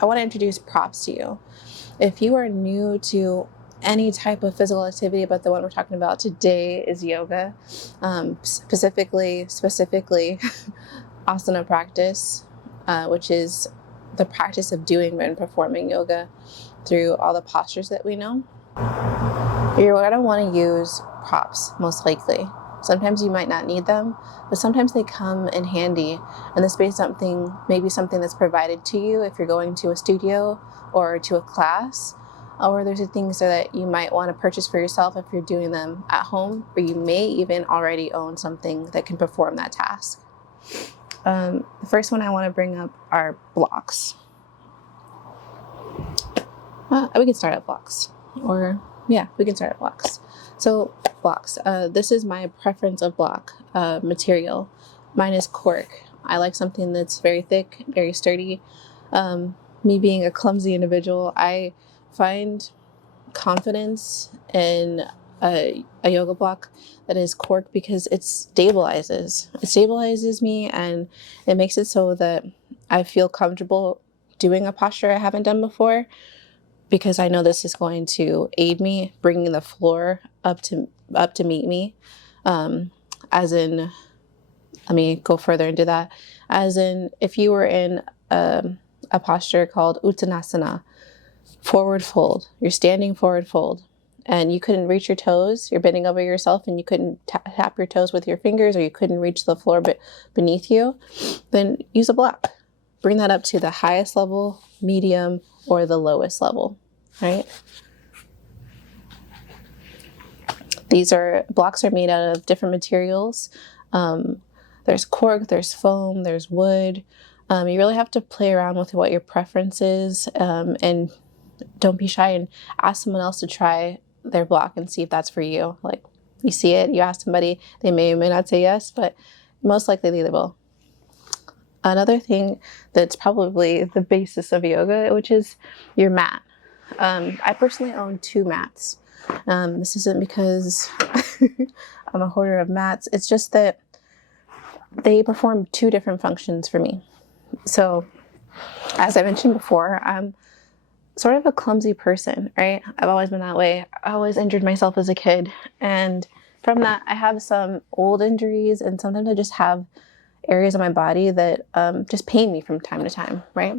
I want to introduce props to you. If you are new to any type of physical activity, but the one we're talking about today is yoga, specifically asana practice, which is the practice of doing and performing yoga through all the postures that we know. You're going to want to use props, most likely. Sometimes you might not need them, but sometimes they come in handy. And this may be maybe something that's provided to you if you're going to a studio or to a class, or there's things that you might want to purchase for yourself if you're doing them at home, or you may even already own something that can perform that task. The first one I want to bring up are blocks. We can start at blocks, we can start at blocks. So blocks, this is my preference of block material. Mine is cork. I like something that's very thick, very sturdy. Me being a clumsy individual, I find confidence in a yoga block that is cork because it stabilizes me, and it makes it so that I feel comfortable doing a posture I haven't done before, because I know this is going to aid me bringing the floor up to meet me. As in, let me go further into that. As in, if you were in a posture called Uttanasana, forward fold, you're standing forward fold, and you couldn't reach your toes, you're bending over yourself and you couldn't tap your toes with your fingers, or you couldn't reach the floor beneath you, then use a block. Bring that up to the highest level, medium, or the lowest level, right? Blocks are made out of different materials. There's cork, there's foam, there's wood. You really have to play around with what your preference is, and don't be shy and ask someone else to try their block and see if that's for you. Like, you see it, you ask somebody, they may or may not say yes, but most likely they will. Another thing that's probably the basis of yoga, which is your mat. I personally own 2 mats. This isn't because I'm a hoarder of mats. It's just that they perform 2 different functions for me. So, as I mentioned before, I'm sort of a clumsy person, right? I've always been that way. I always injured myself as a kid. And from that, I have some old injuries, and sometimes I just have areas of my body that just pain me from time to time, right?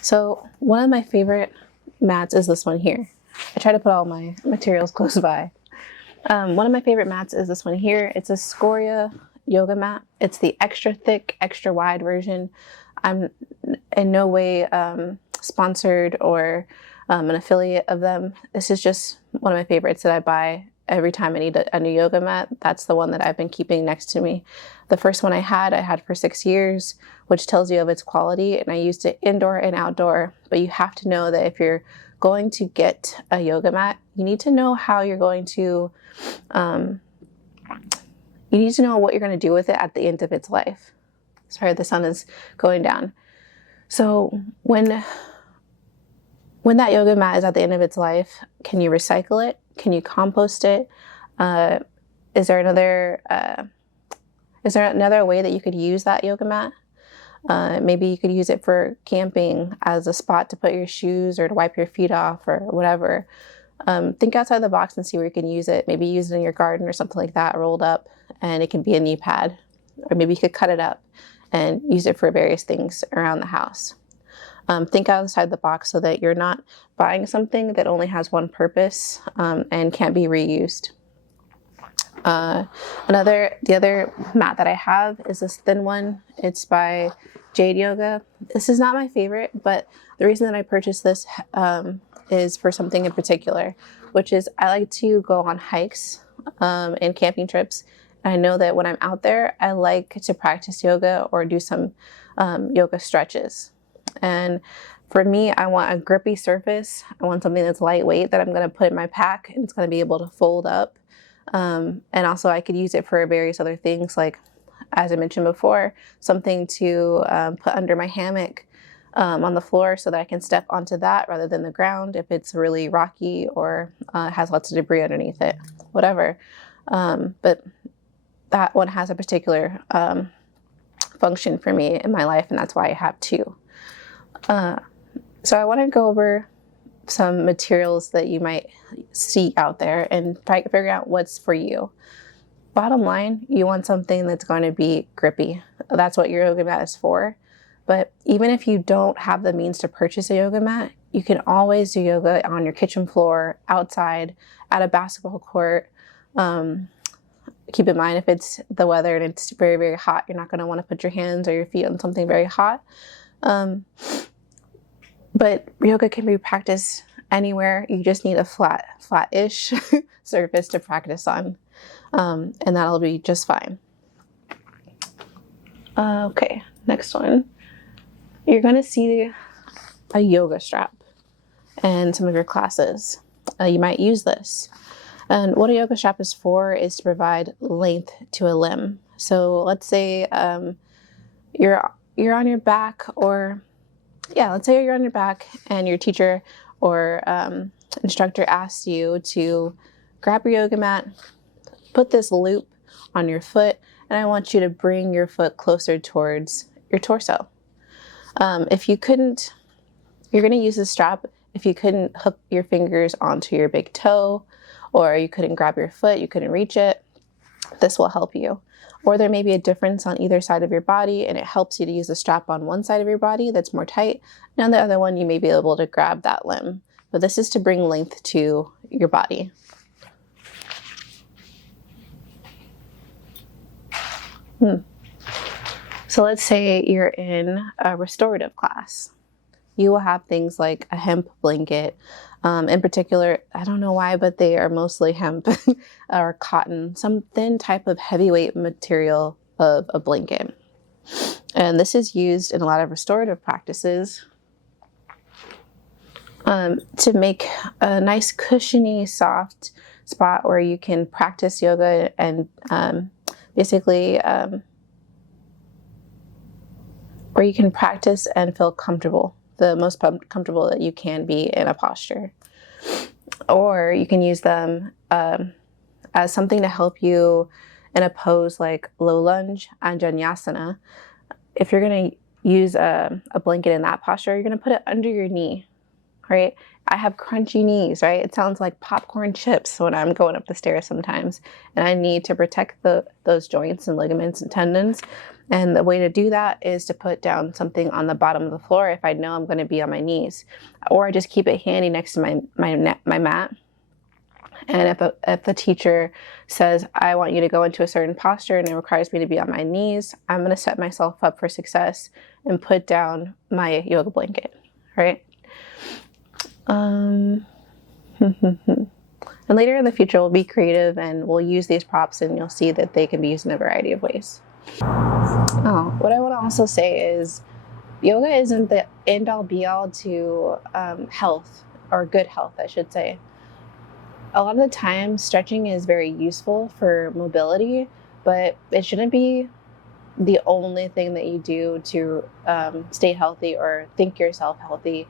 So one of my favorite mats is this one here. I try to put all my materials close by. One of my favorite mats is this one here. It's a Scoria yoga mat. It's the extra thick, extra wide version. I'm in no way sponsored or an affiliate of them. This is just one of my favorites that I buy every time I need a new yoga mat. That's the one that I've been keeping next to me. The first one I had for 6 years, which tells you of its quality, and I used it indoor and outdoor. But you have to know that if you're going to get a yoga mat, you need to know how you're going to, you need to know what you're going to do with it at the end of its life. Sorry, the sun is going down. So when that yoga mat is at the end of its life, can you recycle it? Can you compost it? Is there another way that you could use that yoga mat? Maybe you could use it for camping as a spot to put your shoes or to wipe your feet off or whatever. Think outside the box and see where you can use it. Maybe use it in your garden or something like that, rolled up, and it can be a knee pad. Or maybe you could cut it up and use it for various things around the house. Think outside the box so that you're not buying something that only has one purpose and can't be reused. The other mat that I have is this thin one. It's by Jade Yoga. This is not my favorite, but the reason that I purchased this is for something in particular, which is I like to go on hikes and camping trips. And I know that when I'm out there, I like to practice yoga or do some yoga stretches. And for me, I want a grippy surface. I want something that's lightweight that I'm going to put in my pack, and it's going to be able to fold up. And also I could use it for various other things, like, as I mentioned before, something to put under my hammock on the floor so that I can step onto that rather than the ground if it's really rocky or has lots of debris underneath it, whatever. But that one has a particular function for me in my life, and that's why I have 2. So I want to go over some materials that you might see out there and try to figure out what's for you. Bottom line, you want something that's going to be grippy. That's what your yoga mat is for. But even if you don't have the means to purchase a yoga mat, you can always do yoga on your kitchen floor, outside, at a basketball court. Keep in mind, if it's the weather and it's very, very hot, you're not going to want to put your hands or your feet on something very hot. But yoga can be practiced anywhere. You just need a flat-ish surface to practice on. And that'll be just fine. Okay, next one. You're going to see a yoga strap in some of your classes. You might use this. And what a yoga strap is for is to provide length to a limb. So let's say you're on your back, or let's say you're on your back and your teacher or instructor asks you to grab your yoga mat, put this loop on your foot, and I want you to bring your foot closer towards your torso. If you couldn't, you're going to use this strap. If you couldn't hook your fingers onto your big toe, or you couldn't grab your foot, you couldn't reach it, this will help you. Or there may be a difference on either side of your body, and it helps you to use the strap on one side of your body that's more tight, and on the other one you may be able to grab that limb. But this is to bring length to your body. So let's say you're in a restorative class. You will have things like a hemp blanket. In particular, I don't know why, but they are mostly hemp or cotton, some thin type of heavyweight material of a blanket. And this is used in a lot of restorative practices to make a nice cushiony, soft spot where you can practice yoga and basically where you can practice and feel comfortable, the most comfortable that you can be in a posture. Or you can use them as something to help you in a pose like low lunge, anjaneyasana. If you're going to use a blanket in that posture, you're going to put it under your knee, right? I have crunchy knees, right? It sounds like popcorn chips when I'm going up the stairs sometimes, and I need to protect those joints and ligaments and tendons. And the way to do that is to put down something on the bottom of the floor if I know I'm going to be on my knees, or I just keep it handy next to my mat. And if the teacher says, I want you to go into a certain posture and it requires me to be on my knees, I'm going to set myself up for success and put down my yoga blanket, right? And later in the future, we'll be creative and we'll use these props, and you'll see that they can be used in a variety of ways. What I want to also say is yoga isn't the end-all be-all to health, or good health, I should say. A lot of the time, stretching is very useful for mobility, but it shouldn't be the only thing that you do to stay healthy or think yourself healthy.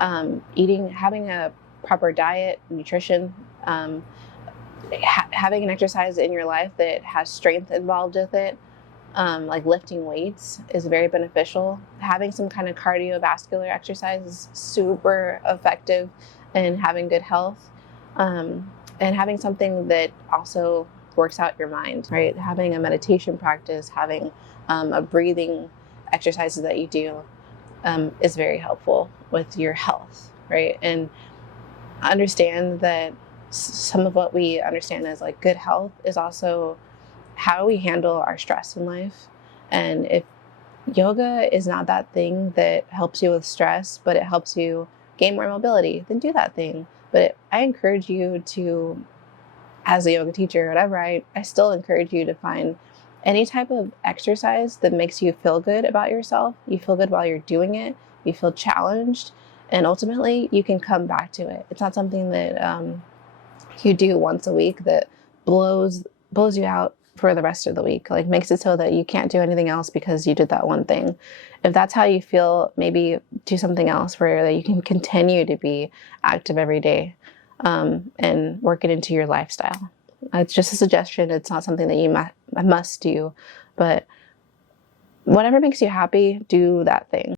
Having a proper diet, nutrition, having an exercise in your life that has strength involved with it, like lifting weights, is very beneficial. Having some kind of cardiovascular exercise is super effective in having good health. And having something that also works out your mind, right? Having a meditation practice, having a breathing exercises that you do is very helpful with your health, right? And understand that some of what we understand as like good health is also how we handle our stress in life. And if yoga is not that thing that helps you with stress, but it helps you gain more mobility, then do that thing. But I encourage you to, as a yoga teacher or whatever, I still encourage you to find any type of exercise that makes you feel good about yourself. You feel good while you're doing it. You feel challenged. And ultimately, you can come back to it. It's not something that you do once a week that blows you out for the rest of the week, like makes it so that you can't do anything else because you did that one thing. If that's how you feel, maybe do something else where you can continue to be active every day and work it into your lifestyle. It's just a suggestion. It's not something that you must do, but whatever makes you happy, do that thing.